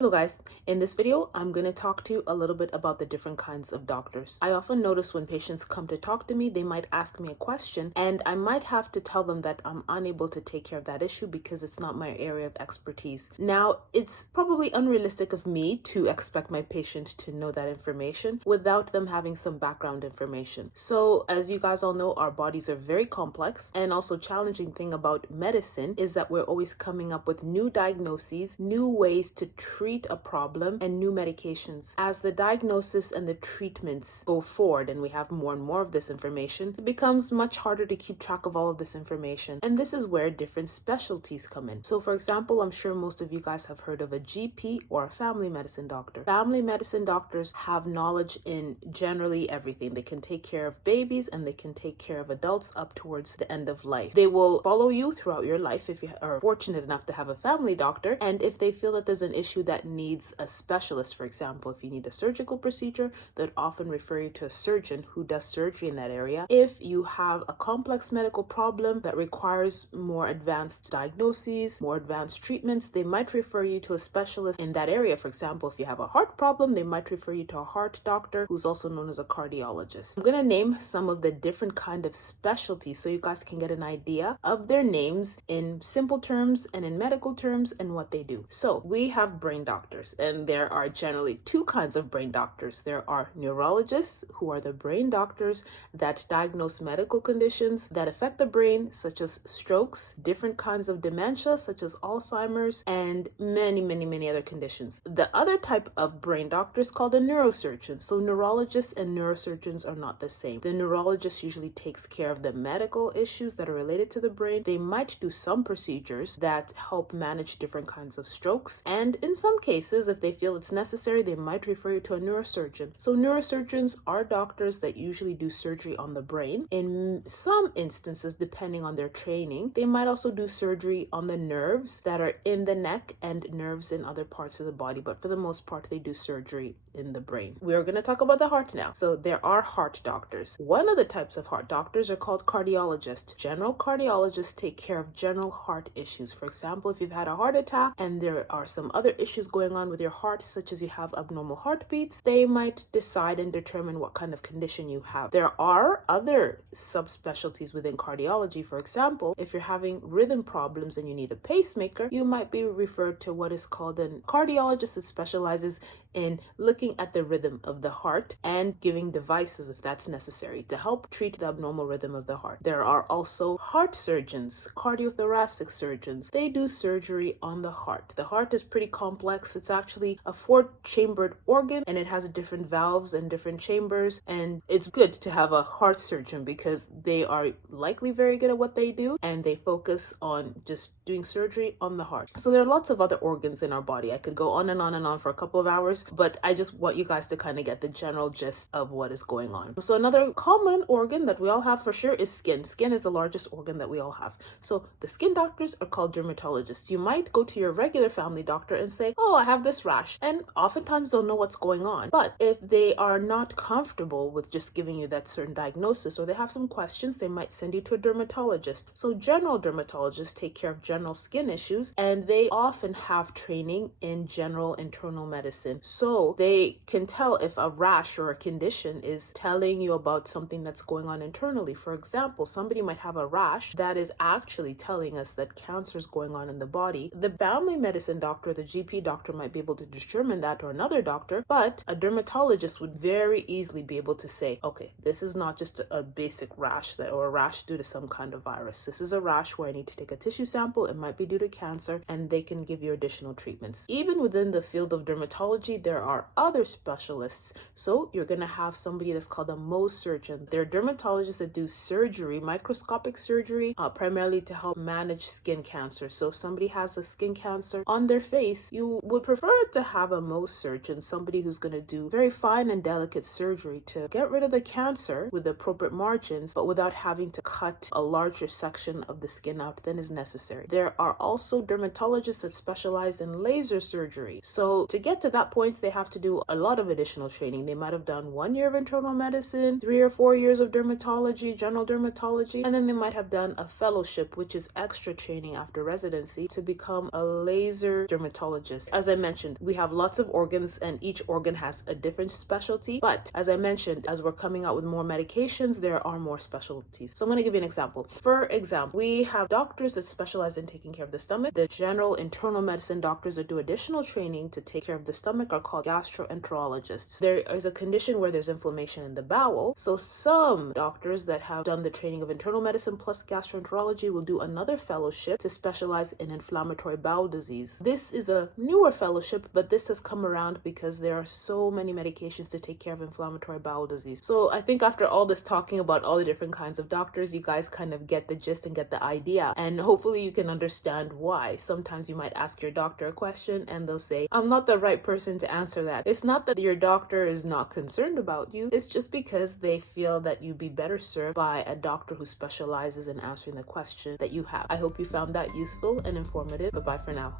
Hello guys, in this video I'm going to talk to you a little bit about the different kinds of doctors. I often notice when patients come to talk to me, they might ask me a question and I might have to tell them that I'm unable to take care of that issue because it's not my area of expertise. Now, it's probably unrealistic of me to expect my patient to know that information without them having some background information. So as you guys all know, our bodies are very complex, and also challenging thing about medicine is that we're always coming up with new diagnoses, new ways to treat a problem, and new medications. As the diagnosis and the treatments go forward and we have more and more of this information, it becomes much harder to keep track of all of this information. And this is where different specialties come in. So for example, I'm sure most of you guys have heard of a GP or a family medicine doctor. Family medicine doctors have knowledge in generally everything. They can take care of babies and they can take care of adults up towards the end of life. They will follow you throughout your life if you are fortunate enough to have a family doctor, and if they feel that there's an issue that needs a specialist, for example, if you need a surgical procedure, they'd often refer you to a surgeon who does surgery in that area. If you have a complex medical problem that requires more advanced diagnoses, more advanced treatments, they might refer you to a specialist in that area. For example, if you have a heart problem, they might refer you to a heart doctor who's also known as a cardiologist. I'm going to name some of the different kind of specialties so you guys can get an idea of their names in simple terms and in medical terms and what they do. So we have brain doctors, and there are generally two kinds of brain doctors. There are neurologists, who are the brain doctors that diagnose medical conditions that affect the brain, such as strokes, different kinds of dementia, such as Alzheimer's, and many other conditions. The other type of brain doctor is called a neurosurgeon. So neurologists and neurosurgeons are not the same. The neurologist usually takes care of the medical issues that are related to the brain. They might do some procedures that help manage different kinds of strokes, and in some cases, if they feel it's necessary, they might refer you to a neurosurgeon. So neurosurgeons are doctors that usually do surgery on the brain. In some instances, depending on their training, they might also do surgery on the nerves that are in the neck and nerves in other parts of the body, but for the most part, they do surgery in the brain. We are going to talk about the heart now. So there are heart doctors. One of the types of heart doctors are called cardiologists. General cardiologists take care of general heart issues. For example, if you've had a heart attack and there are some other issues going on with your heart, such as you have abnormal heartbeats, they might decide and determine what kind of condition you have. There are other subspecialties within cardiology. For example, if you're having rhythm problems and you need a pacemaker, you might be referred to what is called a cardiologist that specializes in looking at the rhythm of the heart and giving devices if that's necessary to help treat the abnormal rhythm of the heart. There are also heart surgeons, cardiothoracic surgeons. They do surgery on the heart. The heart is pretty complex. It's actually a 4-chambered organ, and it has different valves and different chambers, and it's good to have a heart surgeon because they are likely very good at what they do, and they focus on just doing surgery on the heart. So there are lots of other organs in our body. I could go on and on and on for a couple of hours, but I just want you guys to kind of get the general gist of what is going on. So another common organ that we all have for sure is skin. Skin is the largest organ that we all have. So the skin doctors are called dermatologists. You might go to your regular family doctor and say, oh, I have this rash, and oftentimes they'll know what's going on. But if they are not comfortable with just giving you that certain diagnosis, or they have some questions, they might send you to a dermatologist. So general dermatologists take care of general skin issues, and they often have training in general internal medicine. So they can tell if a rash or a condition is telling you about something that's going on internally. For example, somebody might have a rash that is actually telling us that cancer is going on in the body. The family medicine doctor, the GP doctor, might be able to determine that, or another doctor, but a dermatologist would very easily be able to say, okay, this is not just a basic rash or a rash due to some kind of virus. This is a rash where I need to take a tissue sample. It might be due to cancer, and they can give you additional treatments. Even within the field of dermatology, there are other specialists. So you're going to have somebody that's called a Mohs surgeon. They're dermatologists that do surgery, microscopic surgery, primarily to help manage skin cancer. So if somebody has a skin cancer on their face, you would prefer to have a Mohs surgeon, somebody who's going to do very fine and delicate surgery to get rid of the cancer with the appropriate margins, but without having to cut a larger section of the skin out than is necessary. There are also dermatologists that specialize in laser surgery. So to get to that point, they have to do a lot of additional training. They might have done 1 year of internal medicine, 3 or 4 years of dermatology, general dermatology, and then they might have done a fellowship, which is extra training after residency, to become a laser dermatologist. As I mentioned, we have lots of organs and each organ has a different specialty, but as I mentioned, as we're coming out with more medications, there are more specialties. So I'm going to give you an example. For example, we have doctors that specialize in taking care of the stomach. The general internal medicine doctors that do additional training to take care of the stomach are called gastroenterologists. There is a condition where there's inflammation in the bowel, so some doctors that have done the training of internal medicine plus gastroenterology will do another fellowship to specialize in inflammatory bowel disease. This is a newer fellowship, but this has come around because there are so many medications to take care of inflammatory bowel disease. So I think after all this talking about all the different kinds of doctors, you guys kind of get the gist and get the idea, and hopefully you can understand why. Sometimes you might ask your doctor a question and they'll say, I'm not the right person to answer that. It's not that your doctor is not concerned about you, it's just because they feel that you'd be better served by a doctor who specializes in answering the question that you have. I hope you found that useful and informative. Bye-bye for now.